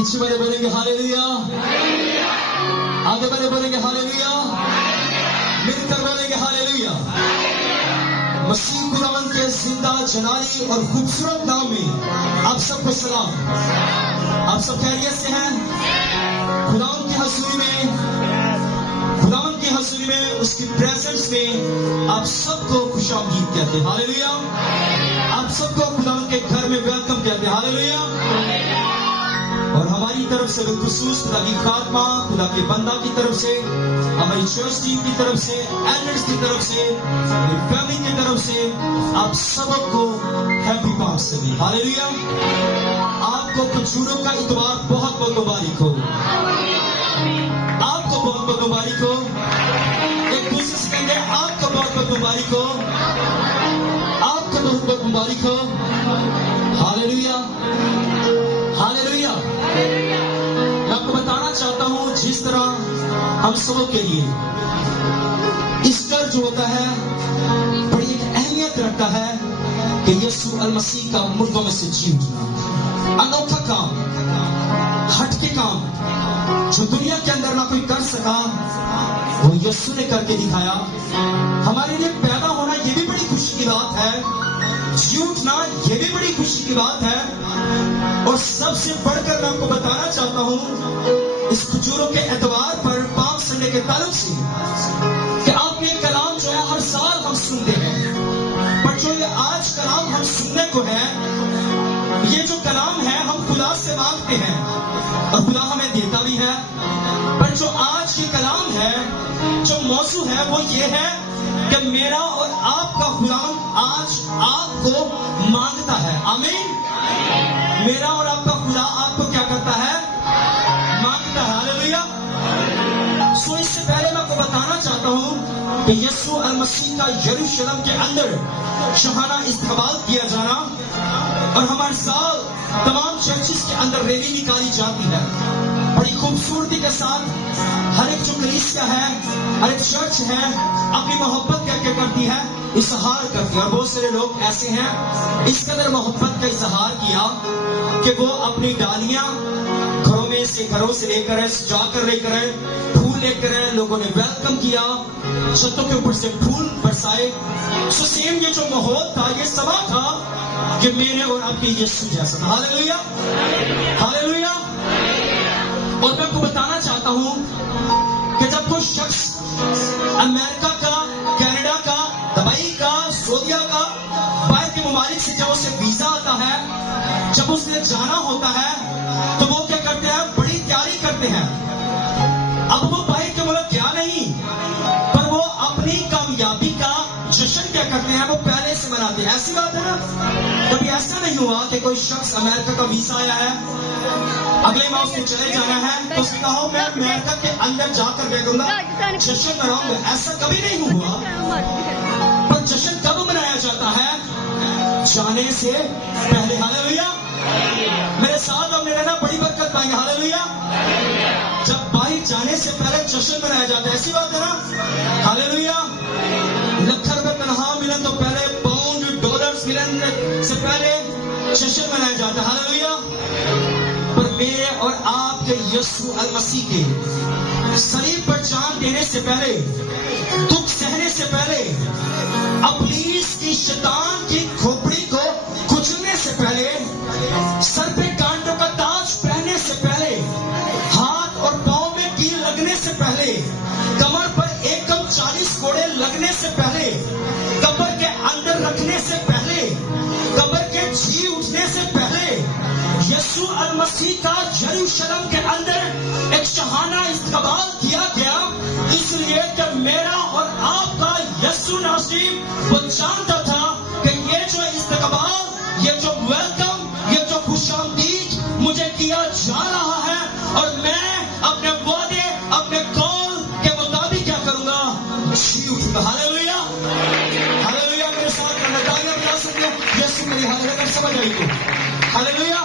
पीछे वाले बोलेंगे हालेलुया, आगे वाले बोलेंगे हालेलुया, मिलकर बोलेंगे हालेलुया। मसीह खुदावन के जिंदा जलाली और खूबसूरत नाम में आप सबको सलाम। आप सब खैरियत से हैं? खुदावन की हजूरी में उसकी प्रेजेंस में आप सबको खुशामदीद कहते हैं हालेलुया। आप सबको खुदावन के घर में वेलकम कहते हैं हालेलुया। और हमारी तरफ से बिलखुसूस खुदा की खात्मा, खुदा के बंदा की तरफ से, हमारी चर्च टीम की तरफ से, एल्डर्स की तरफ से, मेरी फैमिली की तरफ से आप सबको हैप्पी पास्टरडे हालेलुया। आपको खजूरों का इतवार बहुत बहुत मुबारक हो, आपको बहुत बहुत मुबारक हो। एक दूसरे से कहेंगे आपको बहुत बहुत मुबारक हो, आपको बहुत बहुत मुबारक हो हालेलुया हालेलुया। मैं आपको बताना चाहता हूं जिस तरह हम सबों के लिए ईस्टर जो होता है बड़ी एक अहमियत रखता है कि यीशु अल मसीह का मुर्दों में से जी उठना, अनोखा काम, हटके काम जो दुनिया के अंदर ना कोई कर सका वो यीशु ने करके दिखाया। हमारे लिए पैदा होना ये भी बड़ी खुशी की बात है, जी उठना ये भी बड़ी खुशी की बात है। और सबसे बढ़कर मैं आपको बताना चाहता हूं इस खजूरों के एतवार पर पाम संडे के ताल्लुक से कि आपने कलाम जो है हर साल हम सुनते हैं, पर जो ये आज कलाम हम सुनने को है, ये जो कलाम है हम खुदा से मांगते हैं और खुदा हमें देता भी है। पर जो आज ये कलाम है, जो मौजू है वो ये है कि मेरा और आपका खुदा आज आपको मांगता है। आमीन। मेरा और आपका खुदा आपको क्या करता है? मांगता है हालेलुया। सो इससे पहले मैं आपको बताना चाहता हूं कि यीशु अल मसीह का यरूशलेम के अंदर शहाना इस्तकबाल किया जाना और हर साल तमाम चर्चिस के अंदर रैली निकाली जाती है बड़ी खूबसूरती के साथ। हर एक जो कलीसिया है, हर एक चर्च है अपनी मोहब्बत क्या करती है, इजहार करती है। और बहुत सारे लोग ऐसे हैं इस कदर मोहब्बत का इजहार किया कि वो अपनी डालियां घरों से लेकर जाकर लेकर फूल लेकर लोगों ने वेलकम किया, छतों के ऊपर से फूल बरसाए। सो सेम ये जो माहौल था, ये समा था कि मेरे और आपके यीशु जैसा। Hallelujah hallelujah. और मैं आपको बताना चाहता हूं कि जब कोई शख्स अमेरिका का, कनाडा का, दुबई का, सऊदीया का, बाहर के ममालिक से जब उसे वीजा आता है, जब उसने जाना होता है तो वो क्या करते हैं? बड़ी तैयारी करते हैं। अब वो बाहर के मुल्क क्या नहीं, पर वो अपनी कामयाबी का जश्न क्या करते हैं? वो पहले से मनाते हैं। ऐसी बात है ना? कभी ऐसा नहीं हुआ कि कोई शख्स अमेरिका का वीजा आया है, अगले माह उसने चले जाना है तो उसने कहा मैं अमेरिका के अंदर जाकर क्या करूंगा? जश्न मनाऊंगा। ऐसा कभी नहीं हुआ। पर जश्न कब मनाया जाता है? जाने से पहले। हालेलुया। मेरे साथ अब मेरे ना बड़ी बरकत पाएंगे। हालेलुया। जब बाहर जाने से पहले जश्न मनाया जाता है, ऐसी बात है ना? हालेलुया। लाख रुपए तनख्वाह मिलन तो पहले, पाउंड डॉलर्स मिलन से पहले जश्न मनाया जाता है। हालेलुया। पर मेरे और आपके यीशु अल मसीह के सलीब पर जान देने से पहले, दुख सहने से पहले, इब्लीस की शैतान की खोपड़ी को कुचलने से पहले, सर पे कांटों का ताज पहनने से पहले, हाथ और पांव में कील लगने से पहले, कमर पर एकदम 40 कोड़े लगने से पहले, कब्र के अंदर रखने से पहले, कब्र के जी उठने से पहले, यीशु अल मसीह का यरूशलेम के अंदर एक शहाना इस्तकबाल किया गया। इसलिए कि मेरा और आपका यीशु नाज़री वो जानता था कि ये जो इस्तकबाल, ये जो वेलकम, ये जो खुशामदीद मुझे किया जा रहा है और मैं अपने वादे, अपने कौल के मुताबिक क्या करूंगा? जी उठूंगा। Hallelujah hallelujah. मेरे साथ तालियां बजा सकते हो? यीशु मेरी हालेलुया कर समझ आई तो हालेलुया।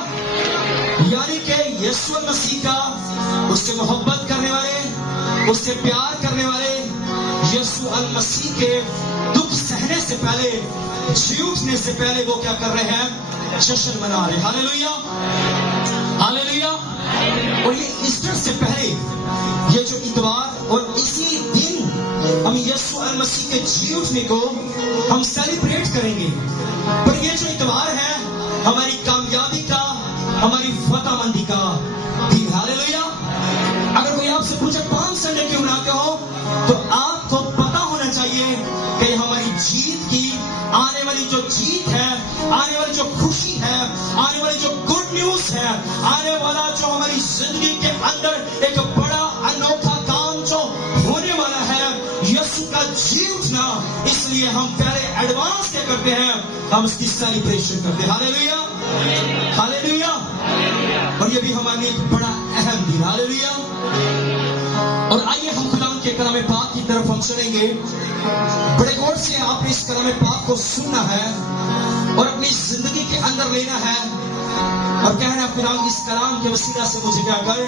यानी कि यीशु मसीह का उससे मोहब्बत करने वाले, उससे प्यार करने वाले यीशु अल मसीह के दुख सहने से पहले, जी उठने से पहले वो क्या कर रहे हैं? जश्न मना रहे। हालेलुया हालेलुया اور یہ ایسٹر سے پہلے یہ جو اتوار اور اسی دن ہم یسوع المسیح کے جی اٹھنے کو ہم سیلیبریٹ کریں گے. پر یہ جو اتوار ہے ہماری کامیابی کا, ہماری فتح مندی کا دن. ہاللیلویا. اگر کوئی آپ سے پوچھے پالم سنڈے کیوں مناتے ہو تو آپ کو پتا ہونا چاہیے کہ یہ ہماری جیت کی آنے والی جو جیت ہے, آنے والی جو خوشی ہے, آنے والی جو گڈ نیوز ہے, آنے والا جو ہماری زندگی کے اندر ایک بڑا انوکھا کام جو ہونے والا ہے, یسوع کا جی اٹھنا. اس لیے ہم پہلے ایڈوانس کیا کرتے ہیں, ہم اس کی سیلیبریشن کرتے ہیں. ہاللیلویا, ہاللیلویا. اور یہ بھی ہمارے لیے ایک بڑا اہم دن. ہاللیلویا. اور آئیے ہم خدا کے کلام پاک کی طرف ہم چلیں گے. بڑے غور سے آپ نے اس کلام پاک کو سننا ہے اور اپنی زندگی کے اندر لینا ہے اور کہنا ہے خدا اس کلام کے وسیلہ سے مجھے کیا کر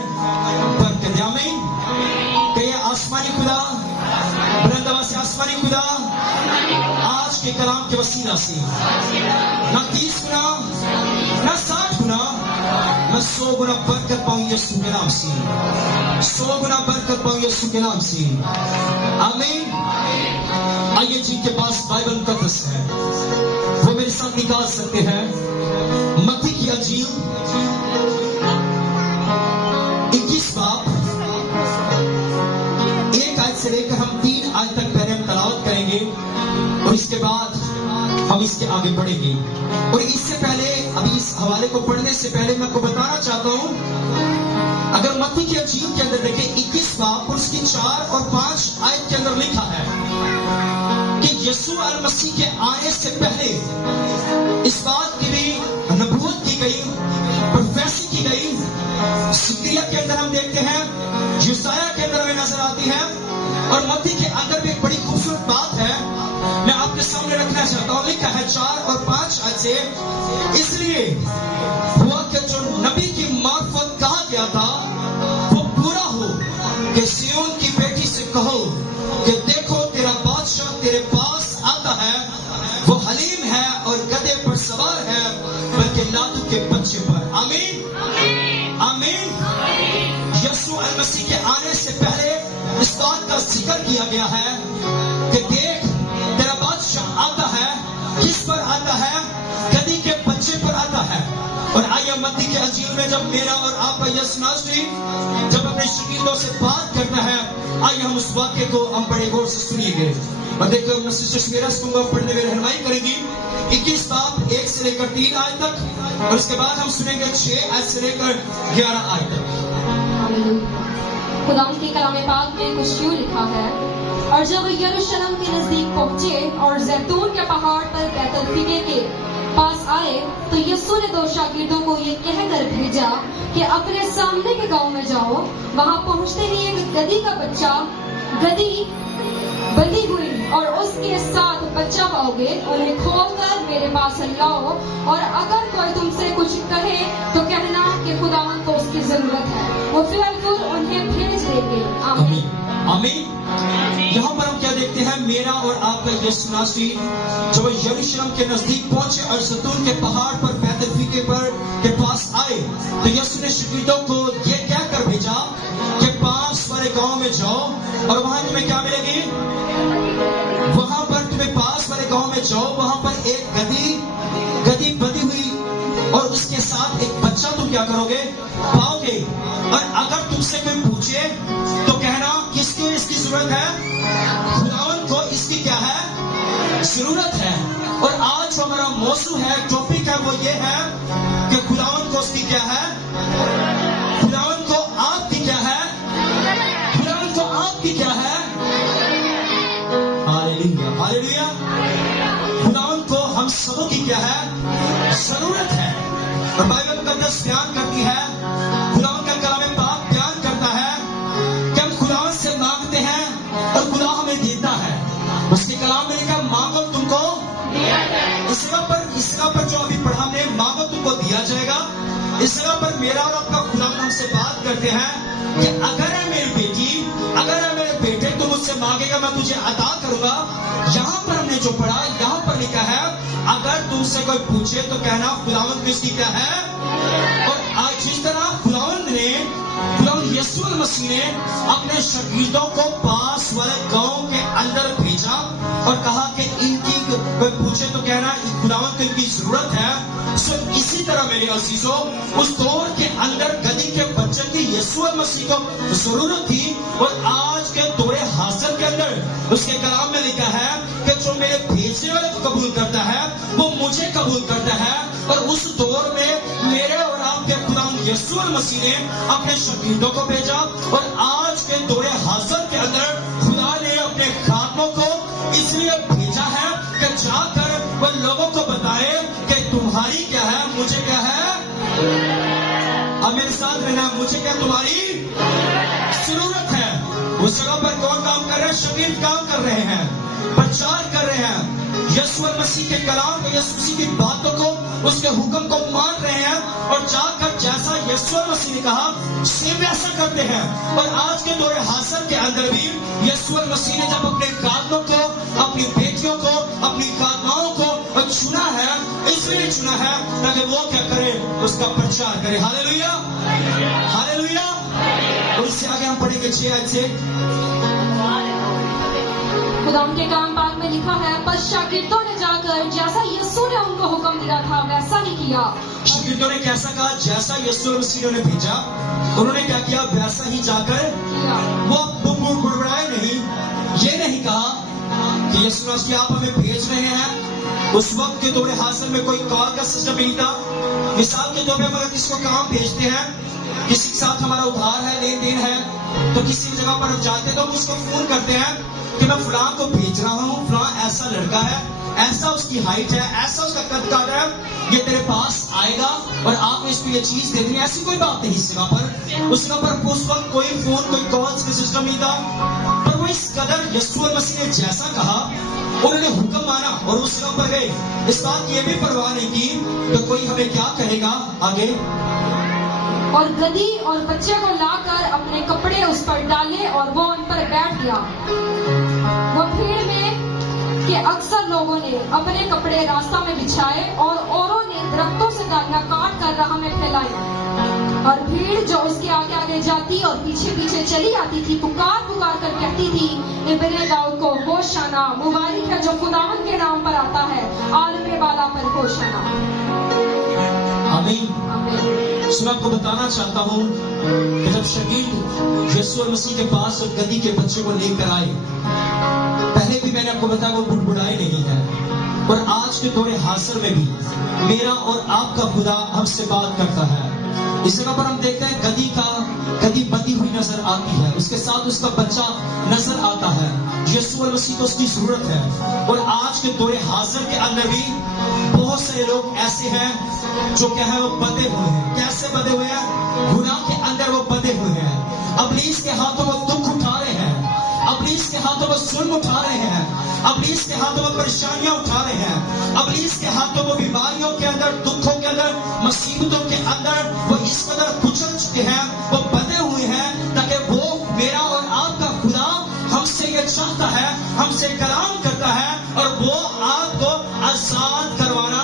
برکت دے. آمین. کہ یہ آسمانی خدا, بلند آواز سے آسمانی خدا آج کے کلام کے وسیلہ سے نہ 30 گنا نہ 60 گنا, میں 100 گنا برکت پاؤں یسوع کے نام سے, 100 گنا برکت پاؤں یسوع کے نام سے. آمین. آئیے جن کے پاس بائبل مقدس ہے وہ میرے ساتھ نکال سکتے ہیں متی کی انجیل 21 باب 1 آیت سے لے کر ہم 3 آیت تک پہلے ہم تلاوت کریں گے اور اس کے بعد ہم اس کے آگے بڑھیں گے. اور اس سے پہلے ابھی اس حوالے کو پڑھنے سے پہلے میں آپ کو بتانا چاہتا ہوں, اگر متی کی انجیل کے اندر دیکھیں 21 باب اور اس کی 4 اور 5 آیت کے اندر لکھا ہے کہ یسوع المسیح کے آنے سے پہلے اس بات کی بھی نبوت کی گئی, پروفیسی کی گئی. زکریا کے اندر ہم دیکھتے ہیں, یسایہ کے اندر ہمیں نظر آتی ہے, اور متی کے اندر بھی ایک بڑی خوبصورت بات ہے میں آپ کے سامنے رکھنا چاہتا ہوں. لکھا ہے 4 اور 5 آیت سے, اس لیے ہوا کہ جو نبی کی معرفت کہا گیا تھا وہ پورا ہو کہ سیون کی بیٹی سے کہو کہ دیکھو تیرا بادشاہ تیرے پاس آتا ہے, وہ حلیم ہے اور گدھے پر سوار ہے, بلکہ لادو کے بچے پر. آمین, آمین. یسوع المسیح کے آنے سے پہلے اس بات کا ذکر کیا گیا ہے کہ دیکھ تیرا بادشاہ آتا ہے. کس پر آتا ہے؟ گدھی کے بچے پر آتا ہے. اور آئیے متی کے انجیل میں جب میرا اور آپ کا یسوع ناصری جب اپنے شاگردوں سے بات کرتا ہے, آئیے ہم اس واقعے کو ہم بڑے غور سے سنیے گے. اور دیکھو میں سسٹر شمیرہ کو پڑھنے میں رہنمائی کریں گی 21 باب 1 سے لے کر 3 آیت تک, اور اس کے بعد ہم سنیں گے 6 آیت سے لے کر 11 آیت تک. خدا کے کلام پاک میں کچھ یوں لکھا ہے, اور جب وہ یروشلم کے نزدیک پہنچے اور زیتون کے پہاڑ پر بیت الفگے کے پاس آئے تو یسوع نے 2 شاگردوں کو یہ کہہ کر بھیجا کہ اپنے سامنے کے گاؤں میں جاؤ, وہاں پہنچتے ہی ایک گدھی کا بچہ, گدھی بندھی ہوئی اور اس کے ساتھ بچہ پاؤ گے, انہیں کھول کر میرے پاس لاؤ, اور اگر کوئی تم سے کچھ کہے تو کہنا کہ خداوند کو اس کی ضرورت ہے, وہ فوراً انہیں بھیج دیں گے. آمین, آمین. یہاں پر ہم کیا دیکھتے ہیں, میرا اور آپ کا یسوع ناصری جب وہ یروشلم کے نزدیک پہنچے اور زیتون کے پہاڑ پر بیت الفگے پر کے پاس آئے تو یسوع نے شاگردوں کو یہ کہہ کر بھیجا کہ پاس والے گاؤں میں جاؤ اور وہاں تمہیں کیا ملے گی, وہاں پر تمہیں پاس والے گاؤں میں جاؤ, وہاں پر ایک گدھی بندھی ہوئی اور اس کے ساتھ ایک بچہ تم کیا کرو گے, پاؤ گے. اور اگر تم سے کوئی پوچھے تو کہنا کس کو اس کی ضرورت ہے, خداوند کو اس کی کیا ہے ضرورت ہے. اور آج جو ہمارا موضوع ہے, ٹاپک ہے, وہ یہ ہے کہ خداوند کو اس کی کیا ہے, خداوند کو آپ کی کیا ہے, خداوند کو آپ کی کیا ہے. ہاللیلویا, ہاللیلویا. خداوند کو ہم سبوں کی کیا ہے ضرورت ہے. اور بائبل مقدس بیان کرتی ہے, خداوند کا کلام پاک بیان کرتا ہے کہ ہم خداوند سے مانگتے ہیں اور خدا ہمیں دیتا ہے. اس کے کلام میں لکھا مانگو تم کو اس جگہ پر جو ابھی پڑھا ہم نے, مانگو تم کو دیا جائے گا. اس جگہ پر میرا اور آپ کا خداوند ہم سے بات کرتے ہیں کہ اگر ہے میری بیٹی, اگر ہے میرے بیٹے, تو مجھ سے مانگے گا میں تجھے عطا کروں گا. یہاں پر ہم نے جو پڑھا, یہاں پر لکھا ہے اگر تم سے کوئی پوچھے تو کہنا خداوند کو اس کی کیا ہے. اور آج جس طرح خداوند نے यीशु मसीह ने अपने शागिर्दों को पास वाले गांव के अंदर भेजा और कहा कि इनकी कोई पूछे तो कहना खुदावंद को इनकी जरूरत है। सो इसी तरह मेरे अजीजों, उस दौर के अंदर गधी के बच्चे की यीशु मसीह को जरूरत थी, और आज के दौरे हासिल के अंदर उसके कलाम में लिखा है कि जो मेरे भेजने वाले को कबूल करता है वो मुझे कबूल करता है। और उस दौर में मेरे और आपके खुदावंद यीशु मसीह ने अपने शागिर्दों को भेजा, और आज के दौरे हासिल के अंदर खुदा ने अपने खातमों को इसलिए भेजा है कि जाकर वो लोगों को बताए कि तुम्हारी क्या है, मुझे क्या है। अब मेरे साथ रहना, मुझे क्या तुम्हारी जरूरत है। उस जगह पर कौन काम कर रहे हैं? शागिर्द काम कर रहे हैं, प्रचार कर रहे हैं यीशु मसीह के कलाम को, यीशु मसीह की बातों को, उसके हुक्म को मान रहे हैं, और जाकर जैसा यीशु मसीह ने कहा सेम वैसा करते हैं। और आज के दौरे हासिल के अंदर भी यीशु मसीह ने जब अपने खातमों को, अपनी बेटियों को, अपनी खातमाओं को चुना है, इसलिए चुना है ताकि वो क्या करे, उसका प्रचार करे। Hallelujah, hallelujah. और इससे आगे हम पढ़ेंगे 6 आयत से। खुदा के कलाम पाक में लिखा है, पर शागिर्दों ने जाकर जैसा यीशु ने उनको हुक्म दिया था वैसा ही किया। शागिर्दों ने कैसा कहा? जैसा यीशु मसीह ने भेजा, उन्होंने क्या किया? वैसा ही जाकर किया। वो बुड़बुड़ाए नहीं, ये नहीं कहा कि यीशु मसीह आप हमें भेज रहे हैं। उस वक्त के दौरे हासिल में कोई कॉल का सिस्टम नहीं था। मिसाल के तौर पे अगर किसी को काम भेजते हैं, किसी के साथ हमारा उधार है, लेन देन है, तो किसी जगह पर हम जाते हैं तो हम उसको फोन करते हैं कि मैं फलां को भेज रहा हूँ, फलां ऐसा लड़का है, ऐसा उसकी हाइट है, ऐसा उसका कद काट है, ये तेरे पास आएगा और आपने इसको ये चीज दे देनी। ऐसी कोई बात नहीं इस जगह पर। उस जगह पर उस वक्त कोई फोन, कोई कॉल्स का सिस्टम नहीं था, पर वो इस कदर यीशु मसीह ने जैसा कहा उन्होंने हुक्म माना और उस जगह पर गए। इस बात की ये भी परवाह नहीं की तो कोई हमें क्या कहेगा आगे। और गधी और बच्चे को लाकर अपने कपड़े उस पर डाले और वो उन पर बैठ गया। वो भीड़ में के अक्सर लोगों ने अपने कपड़े रास्ता में बिछाए और औरों ने दरख्तों से डालियां काट कर राह में फैलाई। और भीड़ जो उसके आगे आगे जाती और पीछे पीछे चली आती थी, पुकार पुकार कर कहती थी, इब्ने दाऊद को होशाना, मुबारक है जो खुदावंद के नाम पर आता है, आलम वाला पर होशाना। आमीन। मैं आपको बताना चाहता हूँ कि जब शागिर्द यीशु मसीह के पास और गधी के बच्चे को लेकर आए, पहले भी मैंने आपको बताया वो बुड़बुड़ाए नहीं है। और आज के दौरे हासिल में भी मेरा और आपका खुदा हमसे बात करता है। इस जगह पर हम देखते हैं गधी बंधी हुई नजर आती है, उसके साथ उसका बच्चा नजर आता है। यीशु मसीह को उसकी जरूरत है। और आज के दौरे हासिल के अंदर भी बहुत सारे लोग ऐसे हैं जो क्या है, वो बंधे हुए हैं। कैसे बंधे हुए हैं? गुनाह के अंदर वो बंधे हुए हैं। अबलीस के हाथों वो दुख उठा रहे हैं, अबलीस के हाथों वो जुल्म उठा रहे हैं, अबलीस के हाथों वो परेशानियां उठा रहे हैं, अबलीस के हाथों वो बीमारियों के अंदर, दुखों के अंदर, मुसीबतों के अंदर वो इस कदर कुचल चुके हैं, वो बंधे हुए हैं, ताकि वो मेरा और आपका खुदा हमसे ये चाहता है, हमसे कलाम करता है और वो आपको आजाद करवाना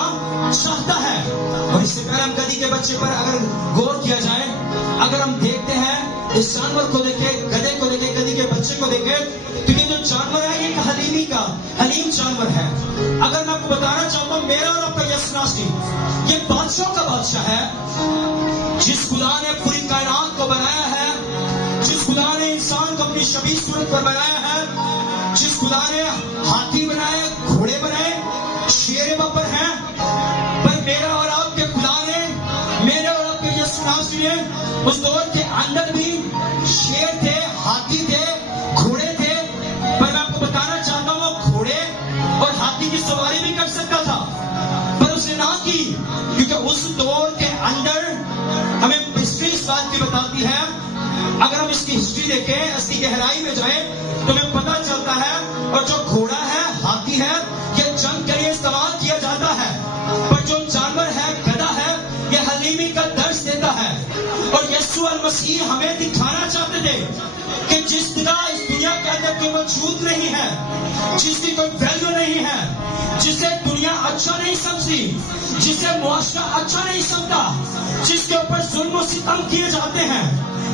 चाहता है। और इससे पहले हम गधी के बच्चे पर अगर गौर किया जाए, अगर हम देखते हैं इस जानवर को देखे, गधे को देखे, गधी के बच्चे को देखे, तो ये जो जानवर है एक हलीम जानवर है। अगर मैं आपको बताना चाहता हूँ, मेरा और आपका यीशु मसीह ये बादशाह का बादशाह है, जिस खुदा ने पूरी कायनात को बनाया है, जिस खुदा ने इंसान को अपनी शबीह सूरत पर बनाया है, जिस खुदा ने हाथी बनाए, घोड़े बनाए, शेर बपर हैं, पर मेरा और आपके खुदा ने, मेरे और आपके यीशु मसीह ने उस दौर के अंदर भी शेर थे, हाथी थे, घोड़े थे। पर मैं आपको बताना चाहता हूँ वो घोड़े और हाथी की सवारी भी कर सकता था, पर उसने ना की, क्योंकि उस दौर के अंदर हमें हिस्ट्री इस बात की बताती है। अगर हम इसकी हिस्ट्री देखें, इसकी गहराई में जाए तो हमें पता चलता है, और जो घोड़ा है, हाथी है, ये जंग के लिए इस्तेमाल किया जाता है, पर जो जानवर है, गधा है, ये हलीमी का दर्श देता है। और यीशु मसीह हमें दिखाना चाहते थे कि जिस तरह इस दुनिया के अंदर कोई वजूद नहीं है, जिसकी कोई वैल्यू नहीं है, जिसे दुनिया अच्छा नहीं समझती, जिसे मुआशरा अच्छा नहीं समझता, जिसके ऊपर जुल्म और सितम किए जाते हैं,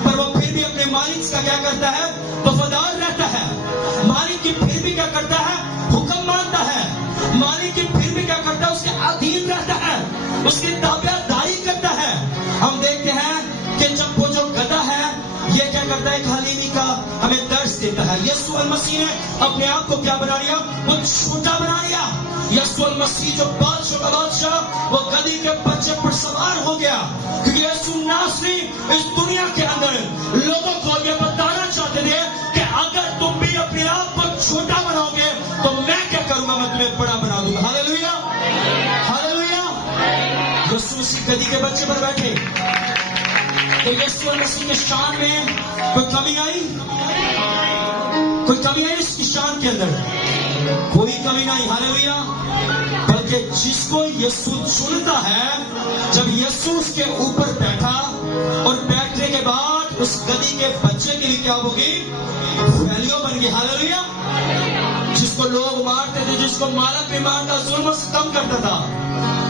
पर वो फिर भी अपने अपने मालिक का क्या करता है, वफादार रहता है। मालिक की फिर भी क्या करता है, हुक्म मानता है। मालिक की फिर भी क्या करता है, उसके अधीन रहता है, उसकी ताबेदारी करता है। हम देखते हैं कि जब वो जो गधा है ये क्या करता है, खालीनी का हमें दर्श देता है। यीशु मसीह ने अपने आप को क्या बना लिया, वो छोटा बना लिया। यीशु मसीह जो बादशाह का बादशाह, वो गधी के बच्चे पर सवार हो गया, क्योंकि यीशु नासरी इस दुनिया के अंदर लोगों को ये बताना चाहते थे कि अगर तुम भी अपने आप को छोटा बनाओगे तो मैं क्या करूंगा, मैं तुम्हें बड़ा बना दूंगा। Hallelujah, hallelujah. यीशु मसीह गधी के बच्चे पर बैठे तो यीशु मसीह के शान में कोई कमी आई, कोई कमी आई इसकी शान के अंदर, कोई कमी नहीं। हालेलुया। बल्कि जिसको यीशु चुनता है, जब यीशु उसके ऊपर बैठा और बैठने के बाद उस गधी के बच्चे के लिए क्या होगी, वैल्यू बन गई। हालेलुया। जिसको लोग मारते थे, जिसको मालक भी मारता, जुल्म से कम करता था,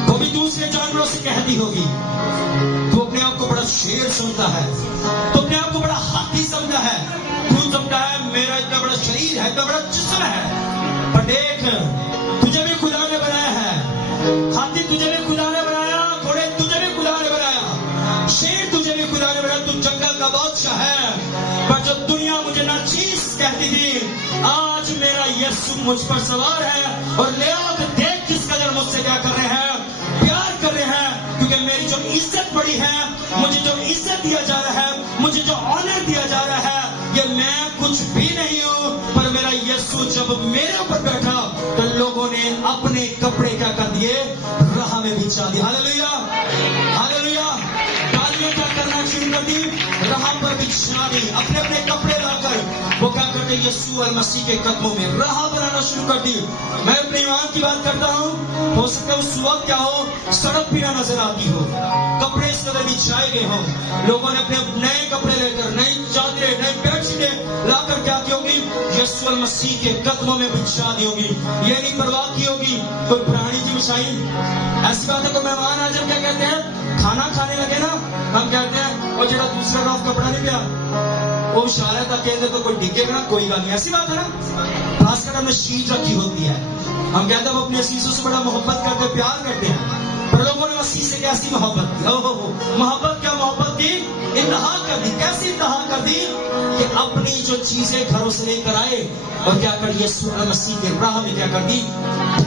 वो भी दूसरे जानवरों से कहती होगी, तू अपने आप को बड़ा शेर समझता है, तो अपने आप को बड़ा हाथी समझता है, तू समझता है मेरा इतना बड़ा शरीर है, इतना बड़ा जिस्म है। पर देख, तुझे भी खुदा ने बनाया है, हाथी तुझे भी खुदा ने बनाया, घोड़े तुझे भी खुदा ने बनाया, शेर तुझे भी खुदा ने बनाया, तू जंगल का बादशाह है। पर जो दुनिया मुझे नाचीज कहती थी, आज मेरा यीशु मुझ पर सवार है और ले आओ तो देख किस कदर मुझसे क्या कर रहे हैं, प्यार कर रहे हैं। क्योंकि मेरी जो इज्जत बड़ी है, मुझे जो इज्जत दिया जा रहा है, मुझे जो ऑनर दिया जा रहा है, ये मैं कुछ भी नहीं हूं, पर मेरा यीशु जब मेरे ऊपर बैठा तो लोगों ने अपने कपड़े क्या कर दिए, राह में बिछा दिए। Hallelujah, hallelujah. डालियां क्या करना शुरू कर दी, राह पर बिछा दी, अपने अपने कपड़े लाकर वो क्या करते, यीशु मसीह के कदमों में राह बनाना शुरू कर दी। मैं अपने ईमान की बात करता हूँ, हो सकता है उस वक्त क्या हो, सड़क भी ना नजर आती हो, कपड़े इस तरह बिछाए गए हो, लोगों ने अपने नए कपड़े लेकर, नई चादरें, नई बेडशीटें लाकर क्या की होगी, यीशु मसीह के कदमों में बिछा दी होगी। ये नहीं परवाह की होगी कोई पुरानी की बिछाई। ऐसी बात है, कोई मेहमान आ जब क्या कहते हैं, खाना खाने लगे ना, हम कहते हैं वो जरा दूसरा रफ कपड़ा नहीं पिया, वो इशारा था कहते तो कोई डिगेगा ना, कोई बात नहीं। ऐसी बात है ना। खासकर हमने शीट रखी होती है, हम कहते हैं वो अपने असीसों से बड़ा मोहब्बत करते, प्यार करते हैं, पर लोगों ने मसीह से कैसी मोहब्बत की, मोहब्बत क्या मोहब्बत की, इंतहा कर दी। कैसी इंतहा कर दी कि अपनी जो चीजें घरों से लेकर आए और क्या कर, यीशु मसीह के राह में क्या कर दी,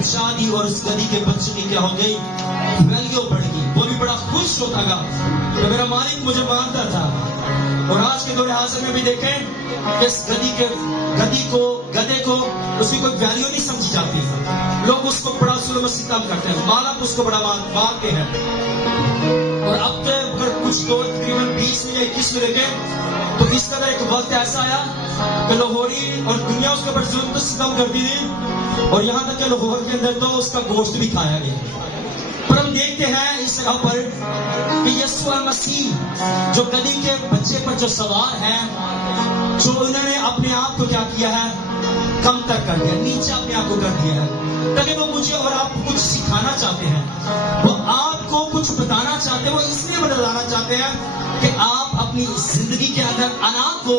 शादी, और उस गधी के बच्चे की क्या हो गई, वैल्यू बढ़ गई। वो भी बड़ा खुश होता था तो मेरा मालिक मुझे मानता था। और आज के दौरे हाजिर में भी देखें कि इस गधे को उसकी कोई वैल्यू नहीं समझी जाती, लोग उसको बड़ा सुलमसी कम करते हैं, मालक उसको बड़ा मानते हैं। और अब तो अगर कुछ तो तकरीबन 20 में या 21 में देखें तो इस तरह एक वक्त ऐसा आया कि लाहौरी और दुनिया उसके ऊपर जुल्म तो सितम करती थी, और यहाँ तक कि लाहौर के अंदर तो उसका गोश्त भी खाया गया। पर हम देखते हैं इस जगह पर कि यीशु मसीह जो गधी के बच्चे पर जो सवार है, जो उन्होंने अपने आप को क्या किया है, कम तक कर दिया, नीचे अपने आप को कर दिया है, ताकि वो मुझे और आपको कुछ सिखाना चाहते हैं, वो आपको कुछ बताना चाहते हैं, वो इसलिए बताना चाहते हैं कि आप अपनी जिंदगी के अंदर अना को,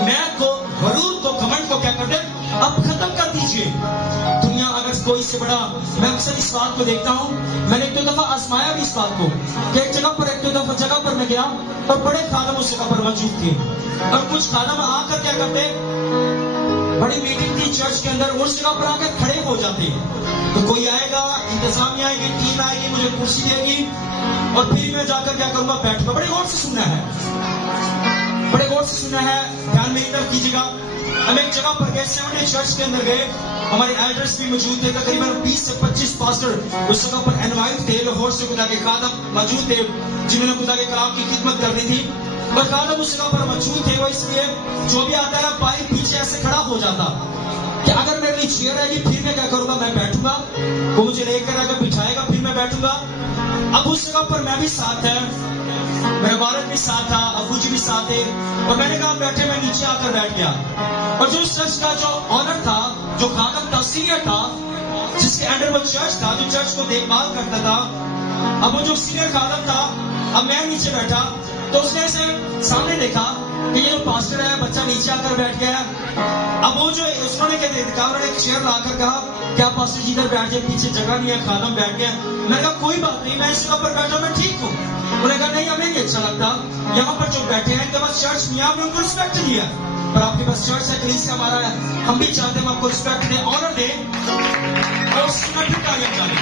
मैं को, गरूर को, घमंड को क्या कर दे, अब खत्म कर दीजिए। दुनिया अगर कोई से बड़ा, मैं अक्सर इस बात को देखता हूँ, मैंने एक दो दफा आजमाया भी इस बात को कि एक जगह पर मैं गया और बड़े खादम उस जगह पर मौजूद थे, और कुछ खादम आकर क्या करते, बड़ी मीटिंग थी चर्च के अंदर, उस जगह पर आकर खड़े हो जाते, तो कोई आएगा, इंतजामिया आएगी, टीम आएगी, मुझे कुर्सी देगी, और फिर मैं जाकर क्या करूंगा, बैठूंगा। बड़े गौर से सुनना है, बड़े गौर से सुनना है, ध्यान मेरी तरफ कीजिएगा। हम एक जगह पर गए, 70 चर्च के अंदर गए, हमारे एल्डर्स भी मौजूद थे, तकरीबन 20 से 25 पास्टर उस जगह पर इनवाइट थे, लाहौर से खुदा के खादम मौजूद थे जिन्होंने खुदा के कलाम की खिदमत करनी थी, और खादम उस जगह पर मौजूद थे। वो इसलिए जो भी आता है पाइप पीछे ऐसे खड़ा हो जाता कि अगर मेरे लिए चेयर आएगी फिर मैं क्या करूंगा, मैं बैठूंगा, वो मुझे लेकर आकर बिठाएगा, फिर मैं बैठूंगा। अब उस जगह पर मैं भी साथ है, मेरा बालक भी साथ था, अबू जी भी साथ थे, और मैंने कहा बैठे, मैं नीचे आकर बैठ गया। और जो चर्च का जो ऑनर था, जो खादम था, सीनियर था, जिसके अंडर वो चर्च था, जो चर्च को देखभाल करता था, अब वो जो सीनियर खादम था, अब मैं नीचे बैठा, तो उसने ऐसे सामने देखा कि ये जो نیچے آ کر بیٹھ گیا. اب وہ جو انہوں نے ایک چیئر لا کر کہا کیا پاسٹر جی ادھر بیٹھ جائے, پیچھے جگہ نہیں ہے, خادم بیٹھ گیا. میں نے کہا کوئی بات نہیں, میں اس جگہ پر بیٹھا, میں ٹھیک ہوں. انہوں نے کہا نہیں ہمیں نہیں اچھا لگتا, یہاں پر جو بیٹھے ہیں ان کے پاس چرچ نہیں ہے, آپ نے ان کو رسپیکٹ دیا, پر آپ کے پاس چرچ ہے, کلیسیا ہمارا ہے, ہم بھی چاہتے ہیں ہم آپ کو رسپیکٹ دیں, آنر دیں اور سنت بھی قائم کریں.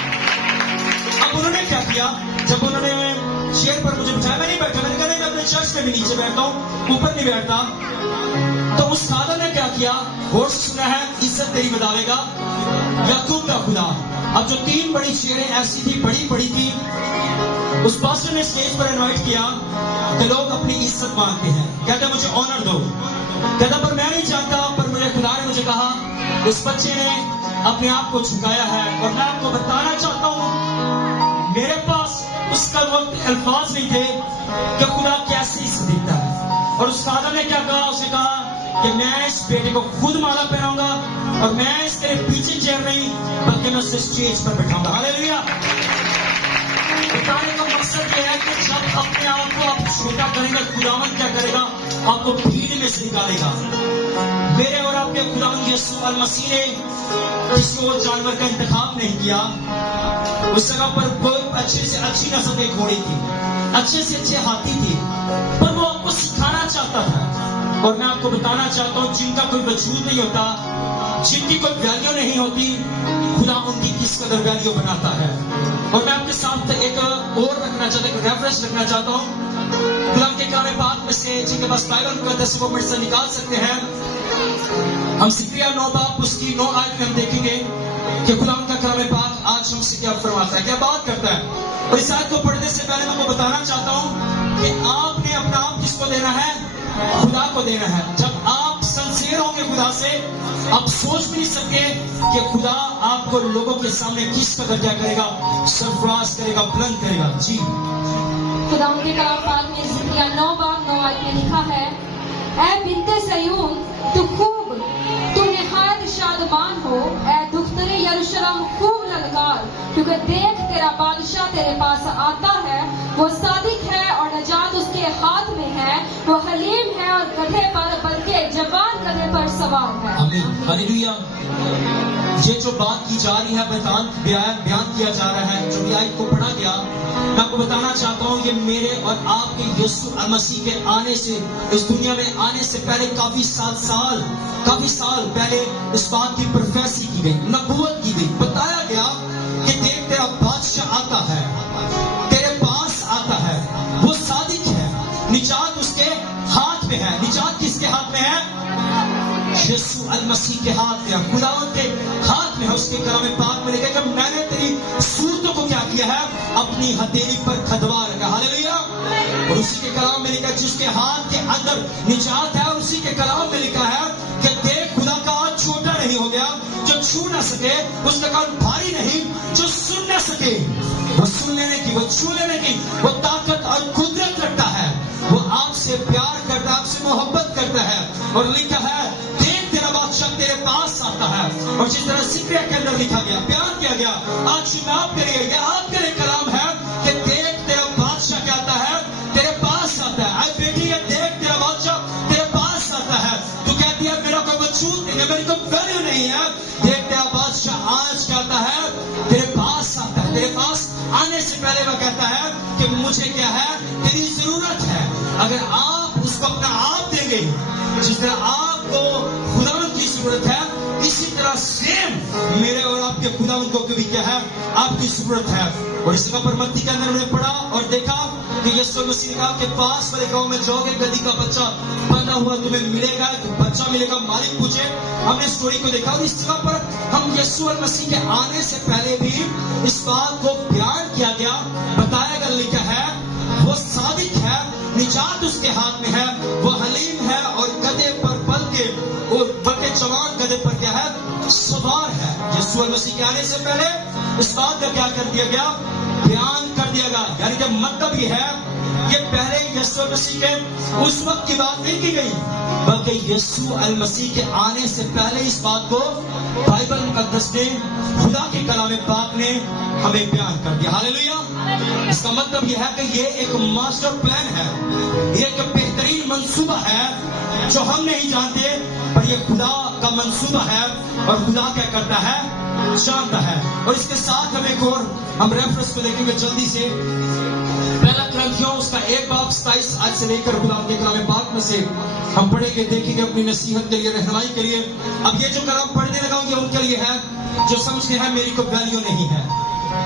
اب انہوں نے کیا کیا, جب انہوں نے چیئر پر مجھے بٹھایا, میں نہیں بیٹھا, میں نے کہا نہیں میں اپنے چرچ میں بھی نیچے بیٹھتا ہوں, اوپر نہیں بیٹھتا. تو اس فادر نے کیا کیا, غور سے سنا ہے, عزت تیری بداوے گا یعقوب کا خدا. اب جو 3 بڑی چیئریں ایسی تھی, بڑی بڑی تھی, اس پاسٹر نے اسٹیج پر انوائٹ کیا کہ لوگ اپنی عزت مانگتے ہیں, کہتے ہیں مجھے آنر دو, کہتا پر میں نہیں چاہتا, پر میرے خدا نے مجھے کہا اس بچے نے اپنے آپ کو جھکایا ہے, اور میں آپ کو بتانا چاہتا ہوں میرے پاس اس کا وقت الفاظ نہیں تھے کہ خدا کیسے عزت دیتا ہے. اور اس فادر نے کیا کہا, اسے کہا کہ میں اس بیٹے کو خود مالا پہناؤں گا, اور میں اس کے پیچھے چیئر نہیں بلکہ میں اسے اسٹیج پر بٹھاؤں گا. ہاللیلویا. بتانے کا مقصد یہ ہے کہ جب اپنے آپ کو آپ چھوٹا کریں گا, خداوند کیا کرے گا, آپ کو بھیڑ میں سے نکالے گا. میرے اور آپ کے خداوند یسوع المسیح نے کسی اور جانور کا انتخاب نہیں کیا. اس جگہ پر بہت اچھے سے اچھی نسل کے گھوڑے تھی, اچھے سے اچھے ہاتھی تھی, پر وہ آپ کو سکھانا چاہتا تھا. اور میں آپ کو بتانا چاہتا ہوں جن کا کوئی وجود نہیں ہوتا, جن کی کوئی ویلیو نہیں ہوتی, خدا ان کی کس قدر ویلیو بناتا ہے. اور میں آپ کے ساتھ ایک اور رکھنا چاہتا ہوں, ایک ریفرنس رکھنا چاہتا ہوں. خدا کے کلام پاک میں سے جن کے پاس بائبل مقدس وہ مجھ سے نکال سکتے ہیں. ہم زکریا 9 باب اس کی 9 آیت میں ہم دیکھیں گے کہ خدا کا کلام پاک آج ہم سے کیا فرماتا ہے, کیا بات کرتا ہے. اور اس آیت کو پڑھنے سے پہلے میں آپ کو بتانا چاہتا ہوں کہ آپ نے اپنا آپ کس کو دینا ہے, خدا کو دینا ہے. جب آپ سنسیئر ہوں گے خدا سے, آپ سوچ بھی نہیں سکتے کہ خدا آپ کو لوگوں کے سامنے کس قدر کیا کرے گا, سرفراز کرے گا, بلند کرے گا. جی خدا ان کے کلام پاک میں زکریا 9 باب 9 آیت میں لکھا ہے, اے بنت سیون تو خوب, تو نہایت شادمان ہو, اے دختر یروشلم خوب للکار, کیونکہ دیکھ تیرا بادشاہ تیرے پاس آتا ہے, وہ صادق ہے اور نجات اس کے ہاتھ میں ہے, وہ حلیم ہے اور گدھے پر بلکہ جوان گدھے پر سوار ہے. آمین. ہاللیلویا. یہ جو بات کی جا رہی ہے, بیان کیا جا رہا ہے, جو بھی آیت کو پڑھا گیا, میں آپ کو بتانا چاہتا ہوں یہ میرے اور آپ کے یسوع المسیح کے آنے سے, اس دنیا میں آنے سے پہلے کافی سال پہلے اس بات کی پروفیسی کی گئی, نبوت کی گئی. بتایا گیا کہ دیکھ تیرا بادشاہ آتا ہے, تیرے پاس آتا ہے, وہ صادق ہے, نجات اس کے ہاتھ میں ہے. نجات کس کے ہاتھ میں ہے, یسوع المسیح کے ہاتھ میں, خداوند کے ہاتھ میں ہے. اس کے کلام پاک میں لکھا کہ میں نے تیری صورتوں کو کیا کیا ہے, اپنی ہتھیلی پر کھدوا رکھا. ہاللیلویا. اور اسی کے کلام میں لکھا جس کے ہاتھ کے اندر نجات ہے, اور اسی کے کلام میں لکھا ہے کہ دیکھ خدا کا ہاتھ چھوٹا نہیں ہو گیا جو چھو نہ سکے, اس کا کان بھاری نہیں جو سن نہ سکے. وہ سن لینے کی, وہ چھو لینے کی وہ طاقت اور قدرت رکھتا ہے. وہ آپ سے پیار کرتا ہے, آپ سے محبت کرتا ہے. اور لکھا ہے دیکھ تیرا بادشاہ تیرے پاس آتا ہے. اور جس طرح زکریا کے اندر لکھا گیا, بیان کیا گیا, آج آپ کے لیے, یہ آپ کے لیے کلام ہے کہ دیکھ تیرا بادشاہ کیا آتا ہے, تیرے پاس آتا ہے. اے بیٹی یہ دیکھ تیرا بادشاہ تیرے پاس آتا ہے. تو کہتی ہے میرا کوئی وجود نہیں ہے, میری کوئی ویلیو نہیں ہے. دیکھ تیرا بادشاہ آج کیا آتا ہے, تیرے پاس آتا ہے. تیرے پاس آنے سے پہلے وہ کہتا ہے کہ مجھے کیا ہے, تیری ضرورت ہے. اگر آپ اس کو اپنا آپ دیں گے, جس طرح آپ کو خداوند کی ضرورت ہے, اسی طرح سیم میرے اور آپ کے خداوند کو بھی کیا ہے, آپ کی ضرورت ہے. اور اس جگہ پر متی کے اندر ہم نے پڑھا اور دیکھا کہ یسوع مسیح نے کہا کہ پاس والے گاؤں میں جاؤ گے, گدھی کا بچہ بندھا ہوا تمہیں ملے گا, بچہ ملے گا, مالک پوچھے. ہم نے اسٹوری کو دیکھا. اور اس جگہ پر ہم یسوع المسیح کے آنے سے پہلے بھی اس بات کو بیان کیا گیا, بتایا گیا, لکھا ہے وہ صادق ہے, نجات اس کے ہاتھ میں ہے, وہ حلیم ہے اور گدھے پر بلکہ جوان گدھے پر کیا ہے, سوار ہے. یسوع المسیح کے آنے سے پہلے اس بات کا کیا کر دیا گیا, بیان کر دیا گیا. یعنی کہ مطلب یہ ہے کہ پہلے یسوع المسیح کے اس وقت کی بات نہیں کی گئی, بلکہ یسوع المسیح کے آنے سے پہلے اس بات کو بائبل مقدس نے, خدا کے کلام پاک نے ہمیں بیان کر دیا. ہاللیلویا. اس کا مطلب یہ ہے کہ یہ ایک ماسٹر پلان ہے, یہ ایک بہترین मंसूबा है जो हम नहीं जानते, पर ये खुदा का मंसूबा है और खुदा क्या करता है, जानता है। और इसके साथ हम एक और हम रेफरेंस को देखेंगे जल्दी से, पहला क्रंथियों उसका 1:27 आज से लेकर खुदा के कलाम पाक में से हम पढ़ेंगे, देखेंगे अपनी नसीहत के लिए, रहनुमाई के लिए। अब ये जो कलाम पढ़ने लगा हूं ये उनके लिए है जो समझते हैं मेरी कोई वैल्यू नहीं है,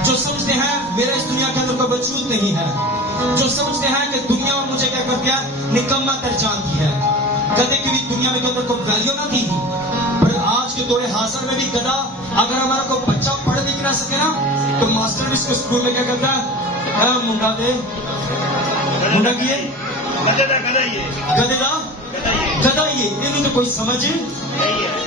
जो समझते हैं मेरा इस दुनिया के अंदर कोई वजूद नहीं है, जो समझते हैं कि दुनिया और मुझे क्या करती है, निकम्मा कर जानती है। गधे की भी दुनिया में के अंदर कोई वैल्यू ना थी, पर आज के दौरे हाजिर में भी गधा अगर हमारा कोई बच्चा पढ़ भी ना सके ना, तो मास्टर भी इसको स्कूल में क्या करता है, मुंडा दे, मुंडा किए गधेदा गधा ये इन्हें तो कोई समझ।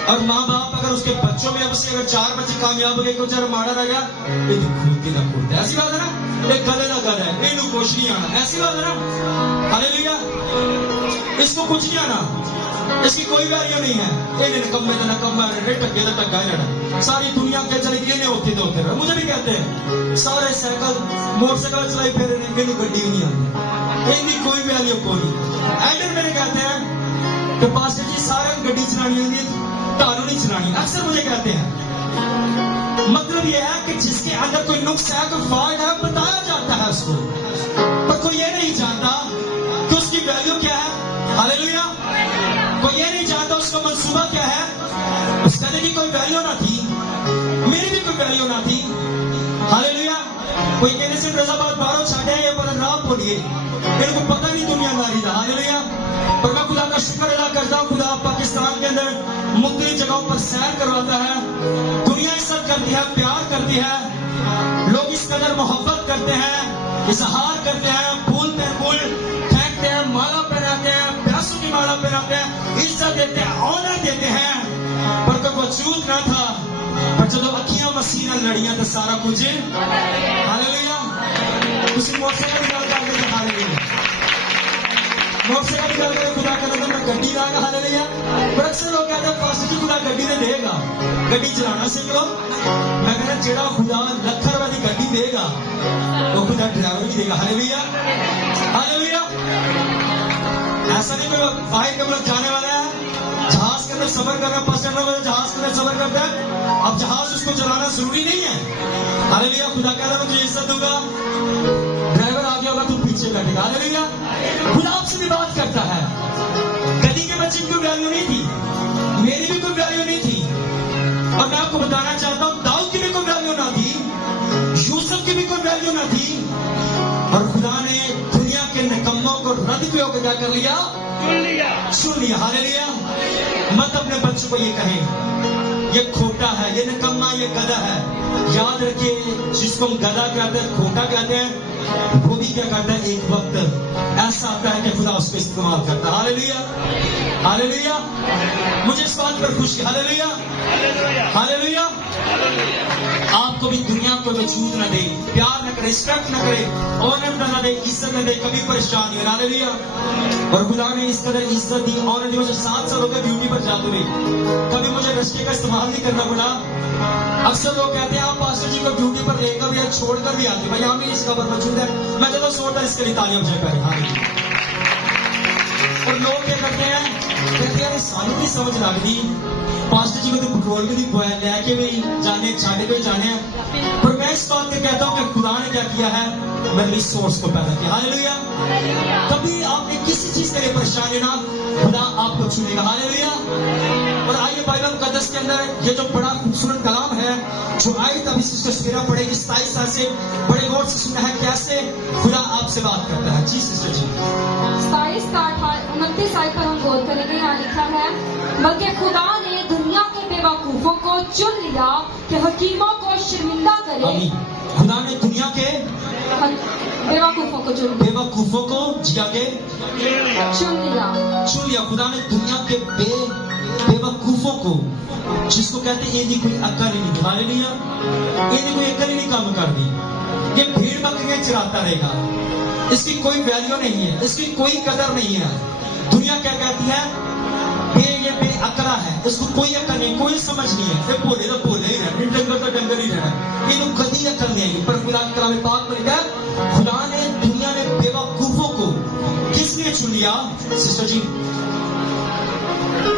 और माँ बाप अगर उसके बच्चों में अब से अगर 4 बच्चे कामयाब हो गए, कोई जरा माड़ा रह गया, ये तो खूदती ना खूदते, ऐसी बात है ना, एक गधे का गधा है, इन्हें कुछ नहीं आना, ऐसी बात है ना, हालेलुया, इसको कुछ नहीं आना, इसकी कोई वैल्यू नहीं है, इन्हें निकम्मे ना नकम्मा टक्के तो टक्का ही रहना, सारी दुनिया के चले गए होते तो होते रहे। मुझे भी कहते हैं सारे साइकिल मोटरसाइकिल चलाई फिर इन्हें गड्डी भी नहीं आती, इनकी कोई वैल्यू कोई। एल्डर मेरे कहते हैं कि पास्टर जी सारे गड्डी चलानी होती है, तारू नहीं चलानी, अक्सर मुझे कहते हैं। मतलब यह है कि जिसके अंदर कोई नुक्स है, कोई फॉल्ट है, बताया जाता है उसको, पर कोई ये नहीं जानता कि उसकी वैल्यू क्या है, हालेलुया, कोई ये नहीं जानता उसका मंसूबा क्या है। उस कहने की कोई वैल्यू ना थी, मेरी भी कोई वैल्यू ना थी, हालेलुया। कोई कहने से फैजाबाद बारो छाड़े ये पर रात बोलिए, मेरे को पता नहीं दुनियादारी था, हालेलुया। पर मैं खुदा का शुक्र अदा करता हूँ, खुदा पाकिस्तान के अंदर मुख्तलिफ जगहों पर सैर करवाता है, दुनिया इज्जत करती है, प्यार करती है, लोग इस कदर मोहब्बत करते हैं, इजहार करते हैं, फूल पे फूल फेंकते हैं, माला पहनाते हैं, पैसों की माला पहनाते हैं, इज्जत देते हैं, ऑनर देते हैं, पर कोई वजूद ना था, पर जो अखियां मसीह नाल लड़ियां तो सारा कुछ, हालेलुया। उसी मोटरसाइकिल की गल करते थे, हालेलुया, मोटरसाइकिल की गल करते खुदा कहता मैं गड्डी लागा, हालेलुया। पर अक्सर लोग कहते हैं पास्टर जी खुदा गड्डी दे देगा, गड्डी चलाना सीख लो। मैं कहना जेड़ा खुदा लखर वाली गड्डी देगा वो खुदा ड्राइवर भी देगा, हालेलुया, हालेलुया। ऐसा नहीं कोई बाहर के मुल्क जाने वाला है, जहाज के अंदर सफर करना पसंद है, जहाज के अंदर सफर करता है, अब जहाज उसको चलाना जरूरी नहीं है, हालेलुया। खुदा कहता है तुझे इज्जत दूंगा, ड्राइवर आगे होगा तू पीछे बैठेगा, हालेलुया। खुदा आपसे भी बात करता है। गली के बच्चे की कोई वैल्यू नहीं थी, मेरी भी कोई वैल्यू नहीं थी, और मैं आपको बताना चाहता हूँ दाऊद की भी कोई वैल्यू ना थी, यूसुफ की भी कोई वैल्यू ना थी, और खुदा ने दुनिया के निकम्मों को रद्द पे होकर क्या कर लिया, सुन लिया, हालेलुया। मत अपने बच्चों को ये कहें ये खोटा है, ये निकम्मा, ये गधा है, याद रखिए जिसको हम गधा कहते हैं, खोटा कहते हैं, वो भी क्या करता है, एक वक्त ऐसा आता है कि खुदा उसको इस्तेमाल करता है, हालेलुया, हालेलुया। मुझे इस बात पर खुशी, हालेलुया, हालेलुया। आपको भी दुनिया को वजूद न दे, प्यार न करे, रिस्पेक्ट न करे, ऑनर न दे, इज्जत न दे, कभी परेशानी हो, हालेलुया। और खुदा ने इस कदर इज्जत दी, ऑनर दी। मुझे 7 साल हो गए ड्यूटी पर जाते हुए, कभी मुझे रस्ते का इस्तेमाल नहीं करना पड़ा। अक्सर लोग कहते हैं आप पास्टर जी को ड्यूटी पर लेकर या छोड़कर भी आते, भाई हमें इस खबर मौजूद है, मैं जब सोचता इसके लिए तालियां बजाए पहले। और लोग क्या करते हैं, कहते हैं सानू नहीं समझ लगती, पास्टर जी को तो पेट्रोल भी नहीं लेके भी जाने, छाड़े पे जाने, पर मैं इस बात को कहता हूँ कि खुदा ने क्या किया है, मेरे लिए सोर्स को पैदा किया, हालेलुया। कभी आपने किसी चीज के लिए परेशानी ना, खुदा आपको चुनेगा, हालेलुया। और आइए बाइबल मुकद्दस के अंदर ये जो बड़ा खूबसूरत कलाम है जो आई तभी सिस्टर सवेरा पढ़ेगी, 27 साल से बड़े गौर से सुना है कैसे खुदा आपसे बात करता है। जी सिस्टर जी। 27 का 29 आयत पर हम गौर करेंगे। यहाँ लिखा है बल्कि खुदा ने दुनिया के बेवकूफों को चुन लिया कि हकीमों को शर्मिंदा करे। खुदा ने दुनिया के बेवकूफों को बेवकूफों को जिया के चुन लिया। खुदा ने दुनिया के बेवकूफों को, जिसको कहते हैं ये कोई अक्ल ही नहीं, हालेलुया, ये कोई अक्ल ही नहीं काम कर दी, ये भीड़ बकरियां चराता रहेगा, इसकी कोई वैल्यू नहीं है, इसकी कोई कदर नहीं है। दुनिया क्या कहती है, ये बेअकला है, इसको कोई अकल नहीं, कोई समझ नहीं है, ये भोले तो भोले ही रहना, डंगर तो डंगर ही रहना, इन्हें कभी अकल नहीं आएगी। पर खुदा के कलाम पाक में लिखा है खुदा ने दुनिया में बेवकूफों को किस लिए चुन लिया सिस्टर जी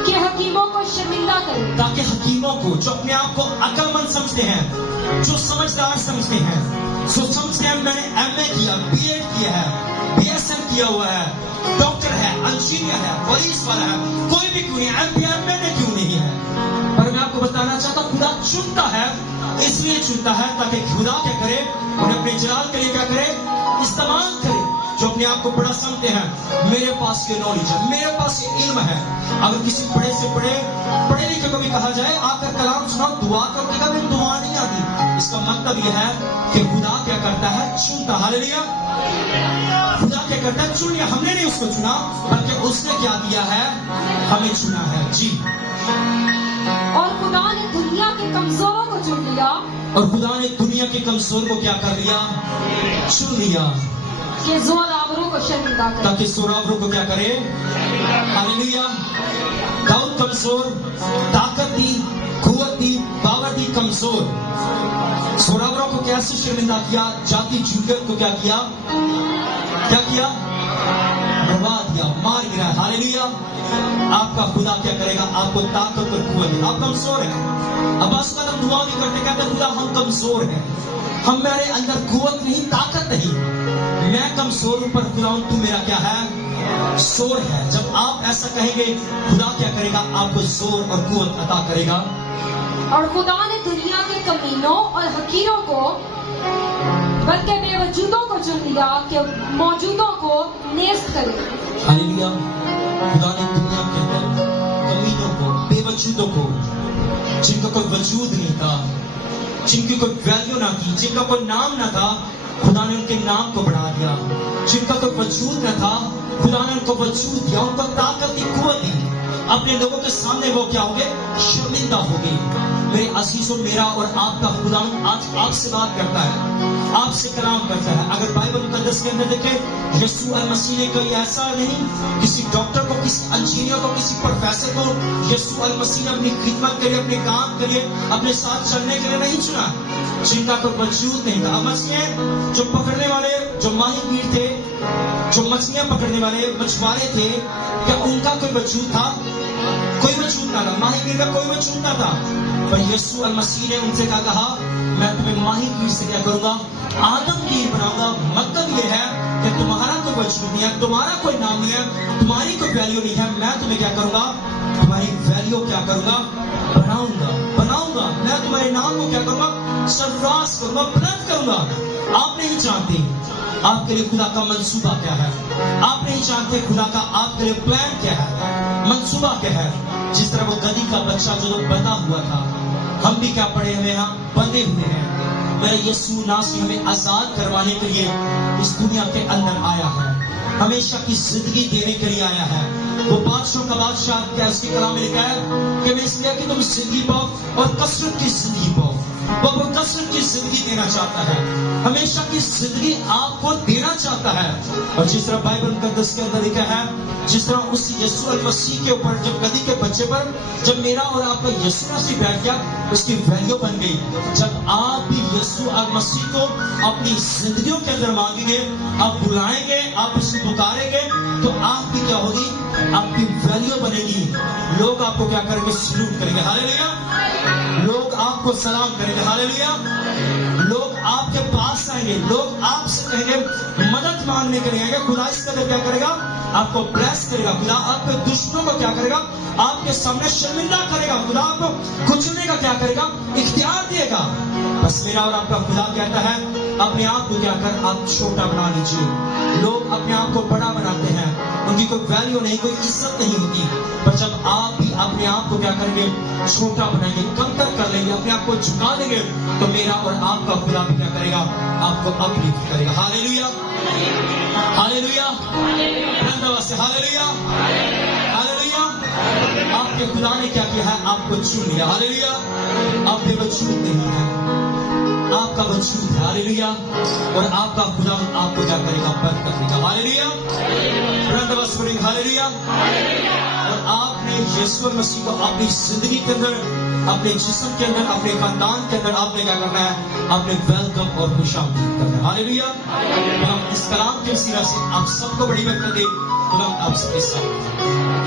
कि हकीमों को शर्मिंदा करे, ताकि हकीमों को, जो अपने आप को अक्लमंद समझते हैं, जो समझदार समझते हैं, जो समझते हैं मैंने एमए किया, बीएड किया है, बीएसएम किया हुआ है, डॉक्टर है, इंजीनियर है, पुलिस वाला है, कोई भी क्यों नहीं, एमपीआर मैंने क्यों नहीं है। पर मैं आपको बताना चाहता हूं, खुदा चुनता है, इसलिए चुनता है ताकि खुदा क्या करे, उन्हें अपने जलाल के लिए क्या करे, इस्तेमाल करे। जो अपने आप को बड़ा समझते हैं, मेरे पास ये नॉलेज है, मेरे पास ये इल्म है। अगर किसी बड़े से पढ़े लिखे को भी कहा जाए आकर कलाम सुनाओ, दुआ तो कहेगा, मैं दुआ नहीं आती। इसका मतलब यह है कि खुदा क्या करता है, चुनता। हालेलुया। खुदा क्या करता है, चुन लिया। हमने नहीं उसको चुना, बल्कि उसने क्या किया है, हमें चुना है जी। और खुदा ने दुनिया के कमजोरों को चुन लिया, और खुदा ने दुनिया के कमजोर को क्या कर लिया, चुन लिया, कि जोरावरों को शर्मिंदा करे। ताकि सोरावरों को क्या करे। हालेलुया। दाऊद कमजोर, ताकत दी, कुव्वत दी, पावर दी, कमजोर। सोरावरों को कैसे शर्मिंदा किया, जाति जूलियत को क्या किया, मरवा दिया, मार गिरा। हालेलुया। आपका खुदा क्या करेगा, आपको ताकत और कुव्वत देगा। आप कमजोर हैं, अब बस हम दुआ भी करते कहते खुदा हम कमजोर हैं, हमारे अंदर कुव्वत नहीं, ताकत नहीं, मैं कमजोर हूं, पर खुदा तू मेरा क्या है, जोर है। जब आप ऐसा कहेंगे, खुदा क्या करेगा, आपको जोर और कुव्वत अता करेगा। और खुदा ने दुनिया के कमीनों और हकीरों को, बल्कि बेवजूदों को चुन लिया कि मौजूदों को नेस्त करे। हालेलुया। खुदा ने दुनिया के अंदर कमीनों को, बेवजूदों को, जिनका कोई वजूद नहीं था, जिनकी कोई वैल्यू ना थी, जिनका कोई नाम ना था, खुदा ने उनके नाम को बढ़ा दिया। जिनका कोई वजूद न था, खुदा ने उनको वजूद दिया, उनको ताकत दी, कुव्वत दी। अपने लोगों के सामने वो क्या हो गए, शर्मिंदा हो गए। मेरे अजीजों, मेरा और आपका खुदा आज आपसे बात करता है, आपसे कलाम करता है। अगर बाइबल मुकद्दस के अंदर देखें, यीशु मसीह ने कोई ऐसा नहीं, किसी डॉक्टर को, किसी इंजीनियर को, किसी प्रोफेसर को यीशु मसीह ने अपनी खिदमत के लिए, अपने काम के लिए, अपने साथ चलने के लिए नहीं चुना, जिनका कोई वजूद नहीं था। मछलियां जो पकड़ने वाले, जो माहिरगीर थे, जो मछलियां पकड़ने वाले मछुआरे थे, क्या उनका कोई वजूद था, कोई वजूद ना था, माहिरगीर का कोई वजूद ना था। पर यीशु मसीह ने उनसे क्या कहा, मैं तुम्हें माहिरगीर से क्या करूंगा, आदमगीर बनाऊंगा। मतलब ये है कि तुम्हारा कोई वजूद नहीं है, तुम्हारा कोई नाम नहीं है, तुम्हारी कोई वैल्यू नहीं है, मैं तुम्हें क्या करूंगा, तुम्हारी वैल्यू क्या करूंगा, बनाऊंगा। मैं तुम्हारे नाम को क्या करूंगा, सरफराज करूंगा, बुलंद करूंगा। आप नहीं जानते आपके लिए खुदा का मंसूबा क्या है, आप नहीं जानते खुदा का आपके लिए प्लान क्या है, मंसूबा क्या है। जिस तरह वो गधी का बच्चा जो बंधा हुआ था, हम भी क्या पड़े हुए हैं, बंधे हुए हैं। मेरा यीशु नासरी हमें आजाद करवाने के लिए इस दुनिया के अंदर आया है, हमेशा की जिंदगी देने के लिए आया है। वो बादशाह का बादशाह क्या उसके कलाम में लिखा है कि मैं इसलिए कि तुम जिंदगी पाओ और कसरत की जिंदगी पाओ। वो कसरत की जिंदगी देना चाहता है, हमेशा की जिंदगी आपको देना चाहता है। और जिस तरह बाइबल मुकद्दस के अंदर लिखा है, जिस तरह उस यीशु मसीह के ऊपर, जब गधी के बच्चे पर जब मेरा और आपका यीशु मसीह बैठ गया, उसकी वैल्यू बन गई। जब आप भी यीशु मसीह को अपनी जिंदगियों के अंदर मांगेंगे, आप बुलाएंगे, आप उसे पुकारेंगे, तो आप भी क्या होगी, आपकी वैल्यू बनेगी। लोग आपको क्या करेंगे, सलूट करेंगे। हालेलुया। लोग आपको सलाम करेंगे। हालेलुया। लोग आपके पास आएंगे, लोग आपसे कहेंगे, मदद मांगने के लिए आएंगे। खुदा इस कदर क्या करेगा, आपको ब्लेस करेगा। खुदा आपके दुश्मनों को क्या करेगा, आपके सामने शर्मिंदा करेगा। खुदा आपको कुचलने का क्या करेगा, इख्तियार देगा। बस मेरा और आपका खुदा कहता है, अपने आप को क्या कर, आप छोटा बना लीजिए। लोग अपने आप को बड़ा बनाते हैं, उनकी कोई वैल्यू नहीं, कोई इज्जत नहीं होती। पर जब आप भी अपने आप को क्या करेंगे, छोटा बनाएंगे, कमतर कर लेंगे, अपने आप को झुका देंगे, तो मेरा और आपका खुदा भी क्या करेगा, आपको अपलिफ्ट करेगा। हालेलुया। हालेलुया। से हालेलुया। हालेलुया। आपके खुदा ने क्या किया है, आपको चुन लिया। हालेलुया। आप बेवजूद नहीं है, आपका वजूद है। हालेलुया। और आपका खुदा आपको क्या करेगा, बरकत देगा। हालेलुया। हालेलुया। और आपने यीशु मसीह को अपनी जिंदगी के अंदर, अपने जिस्म के अंदर, अपने खानदान के अंदर आपने क्या करना है, आपने वेलकम और खुशामदीद करना है। हालेलुया। हम इस कलाम के वसीला से आप सबको बड़ी बरकत दे। खुदावंद आप सबके साथ